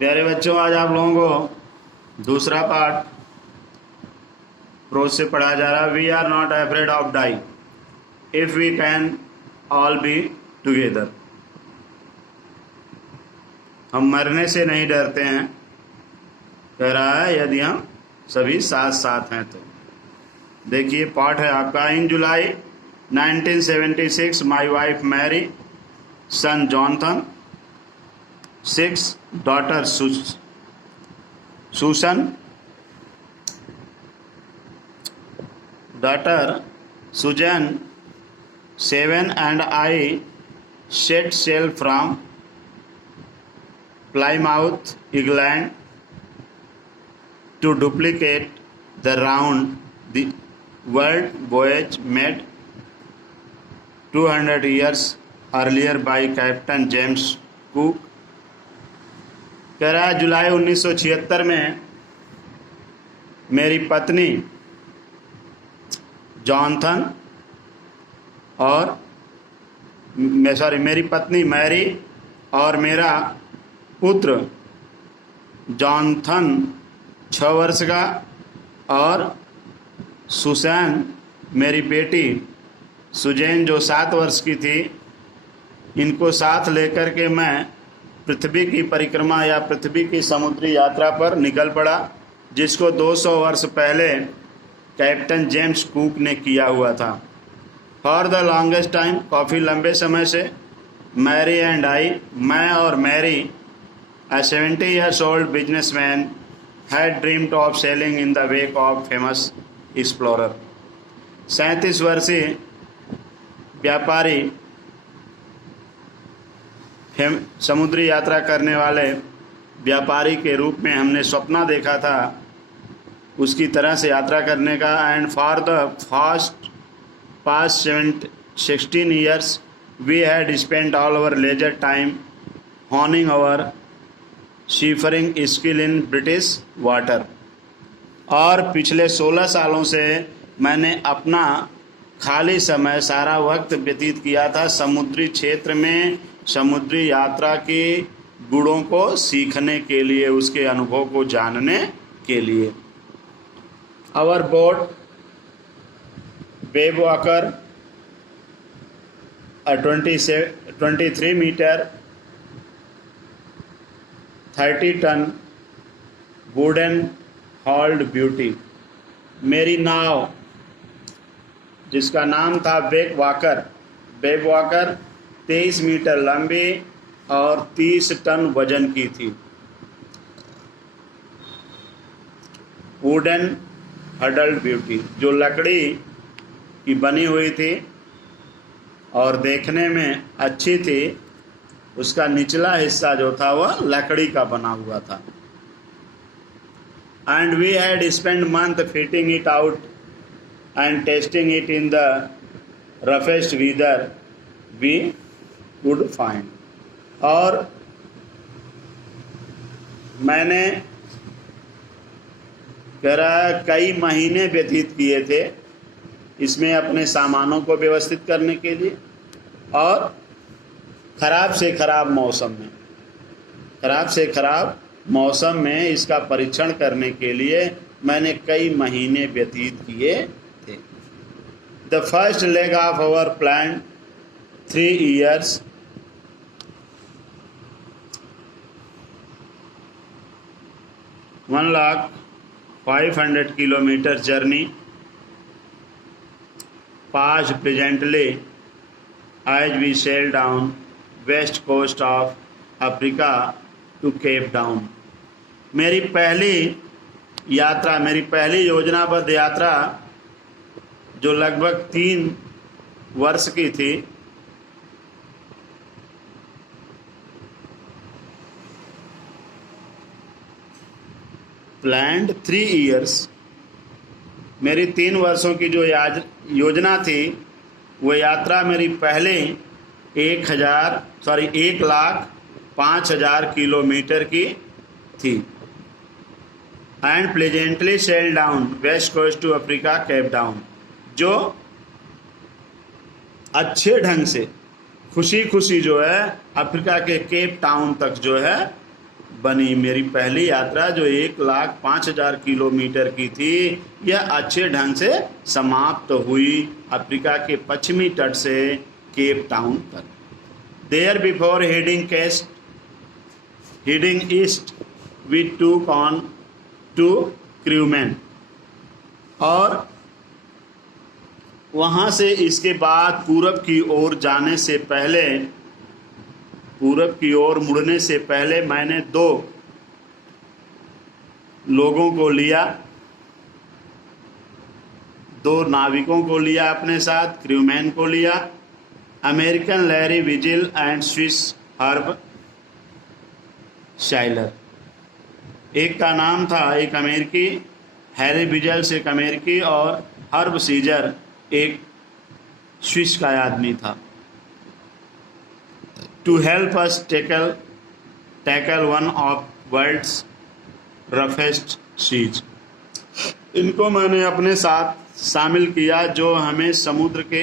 प्यारे बच्चों, आज आप लोगों को दूसरा पार्ट प्रोज से पढ़ा जा रहा है। We are not afraid of die if we can all be together. हम मरने से नहीं डरते हैं, कह रहा है, यदि हम सभी साथ साथ हैं तो। देखिए पार्ट है आपका। In July 1976 my wife Mary son Jonathan, 6 daughter Susan, daughter Susan, 7, and I set sail from Plymouth, England, to duplicate the round the world voyage made 200 years earlier by Captain James Cook। कह रहा है जुलाई 1976 में मेरी पत्नी Jonathan और मेरी पत्नी Mary और मेरा पुत्र जॉनथन 6 वर्ष का और सुसैन मेरी बेटी सुजैन जो 7 वर्ष की थी, इनको साथ लेकर के मैं पृथ्वी की परिक्रमा या पृथ्वी की समुद्री यात्रा पर निकल पड़ा, जिसको 200 वर्ष पहले कैप्टन जेम्स कुक ने किया हुआ था। फॉर द लॉन्गेस्ट टाइम, काफ़ी लंबे समय से, मैरी एंड आई, मैं और Mary, a 70 years old businessman, had dreamed of sailing in the wake of famous explorer। 37 वर्षीय व्यापारी समुद्री यात्रा करने वाले व्यापारी के रूप में हमने सपना देखा था उसकी तरह से यात्रा करने का। And for the past 16 years we had spent all our leisure time honing our seafaring skill in British water. और पिछले 16 सालों से मैंने अपना खाली समय, सारा वक्त व्यतीत किया था समुद्री क्षेत्र में, समुद्री यात्रा के गुणों को सीखने के लिए, उसके अनुभव को जानने के लिए। Our boat Wave Walker, 23 metre 30 ton wooden hulled beauty. मेरी नाव जिसका नाम था वेब वॉकर 23 मीटर लंबी और 30 टन वजन की थी। वुडन हडल्ड ब्यूटी, जो लकड़ी की बनी हुई थी और देखने में अच्छी थी, उसका निचला हिस्सा जो था वह लकड़ी का बना हुआ था। And we had spend month fitting it out and testing it in the roughest weather we would find. और मैंने, कह रहा है, कई महीने व्यतीत किए थे इसमें अपने सामानों को व्यवस्थित करने के लिए, और खराब से खराब मौसम में इसका परीक्षण करने के लिए मैंने कई महीने व्यतीत किए थे। The first leg of our plan 3 years, 1,500,000 kilometer journey passed presently as we sailed down west coast of Africa to Cape Town। मेरी पहली योजनाबद्ध यात्रा जो लगभग 3 वर्ष की थी, प्लान्ड 3 years, मेरी 3 वर्षों की जो योजना थी, वो यात्रा मेरी पहले 1,05,000 किलोमीटर की थी। And pleasantly sail down west coast to Africa Cape Town, जो अच्छे ढंग से खुशी खुशी जो है अफ्रीका के केप टाउन तक जो है बनी। मेरी पहली यात्रा जो 1,05,000 किलोमीटर की थी, यह अच्छे ढंग से समाप्त हुई अफ्रीका के पश्चिमी तट से केप टाउन तक। There before heading east we took on 2 crewmen। और वहाँ से इसके बाद पूरब की ओर जाने से पहले, पूरब की ओर मुड़ने से पहले मैंने 2 लोगों को लिया, 2 नाविकों को लिया अपने साथ, क्रूमैन को लिया, American Larry Vigil and Swiss Herb Schiler. एक का नाम था, एक अमेरिकी, हैरी विजल्स एक अमेरिकी और हर्ब सीजर एक स्विस का आदमी था। To help us tackle one of world's roughest seas. इनको मैंने अपने साथ शामिल किया जो हमें समुद्र के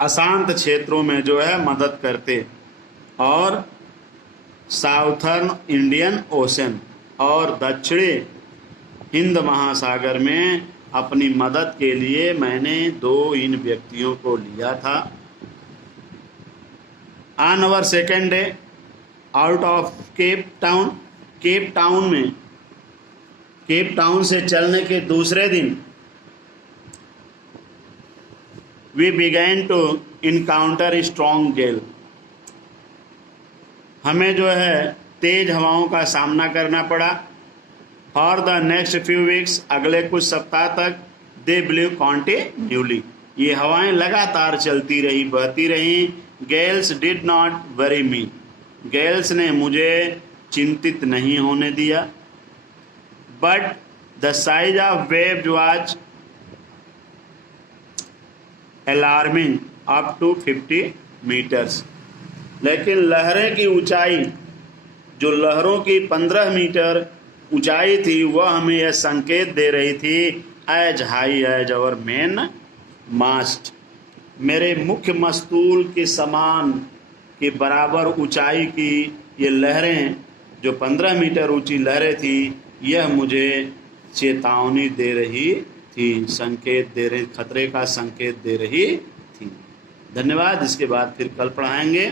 अशांत क्षेत्रों में जो है मदद करते, और साउथर्न इंडियन ओशन और दक्षिणी हिंद महासागर में अपनी मदद के लिए मैंने 2 इन व्यक्तियों को लिया था। On our second day out of Cape Town से चलने के दूसरे दिन we began to encounter strong gale. हमें जो है तेज हवाओं का सामना करना पड़ा। For the next few weeks, अगले कुछ सप्ताह तक, दे ब्लू कॉन्टिन्यूली, ये हवाएं लगातार चलती रही, बहती रहीं। Gales did not worry me, gales ने मुझे चिंतित नहीं होने दिया। But the size of waves was alarming up to 50 metres. लेकिन लहरें की ऊंचाई, जो लहरों की 15 मीटर ऊंचाई थी, वह हमें यह संकेत दे रही थी, as high as our main mast, मेरे मुख्य मस्तूल के समान के बराबर ऊंचाई की ये लहरें, जो 15 मीटर ऊंची लहरें थी, यह मुझे चेतावनी दे रही थी, संकेत दे रही, खतरे का संकेत दे रही थी। धन्यवाद। इसके बाद फिर कल पढ़ाएंगे।